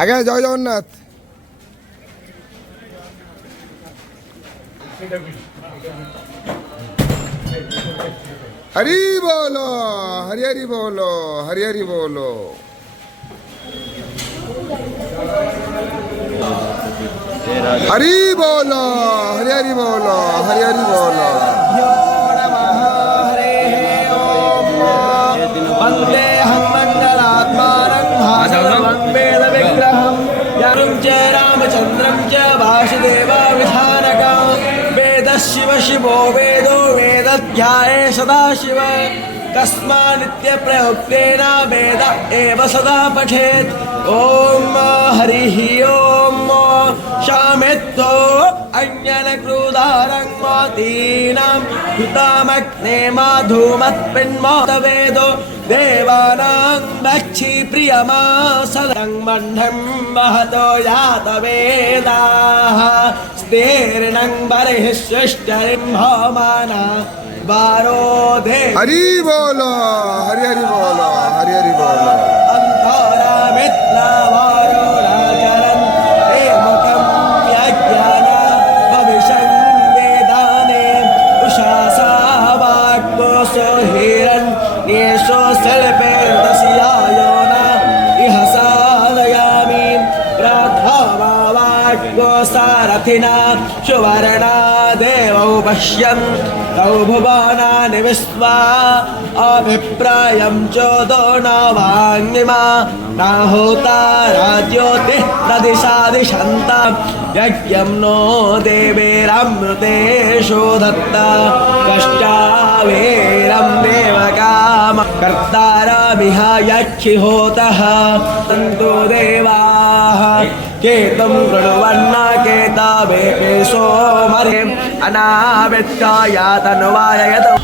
আগে জয় জগন্নাথ। हरी बोलो, हरी हरी बोलो, हरी हरी बोलो। हरी बोलो, हरी हरी बोलो, हरी हरी बोलो। वन्देऽहं मङ्गलात्मानं भास्वरं वेदविग्रहं यं च रामचन्द्रं च वासुदेवविधानकं वेदः शिव शिवो वेदो वेदध्याये सदाशिव तस्मान्नित्यप्रयुक्तेन वेद एव सदा पठेत्। ॐ हरिः ॐ शामेत्तो अन्यनक्रुधारं मातीनां हुतामग्ने माधूमत्पिन्मोतवेदो देवानां वक्षि प्रियमा सदं बन्धं वहतो यातवेदाः स्तेर्णं बर्हिः सृष्टरिं भवमाना बारो दे। हरी बोलो, हरी हरी बोलो, हरी हरी बोलो। अंतरा मित्रा वारो राजरं हे मुखं यज्ञाना भविष्यं वेदाने उषासा वाक्कोसो हिरण् येषो शिल्पे दस्यायोना इह साधयामि प्रथमा वाक्को सारथिना सुवर्णा देवौ पश्यन् तौ भुवनानि विश्वा अभिप्रायं चोदो न वाङ्निमा न होता राज्योतिः प्रदिशादिशन्तां यज्ञं नो देवेरमृतेषु दत्ता कष्टावेरं देवकाम कर्तारमिह यक्षिहोतः सन्तु देवाः केतं कृण्वन्न केतावे केशो मरे अनावित्काय तन्वाय यतौ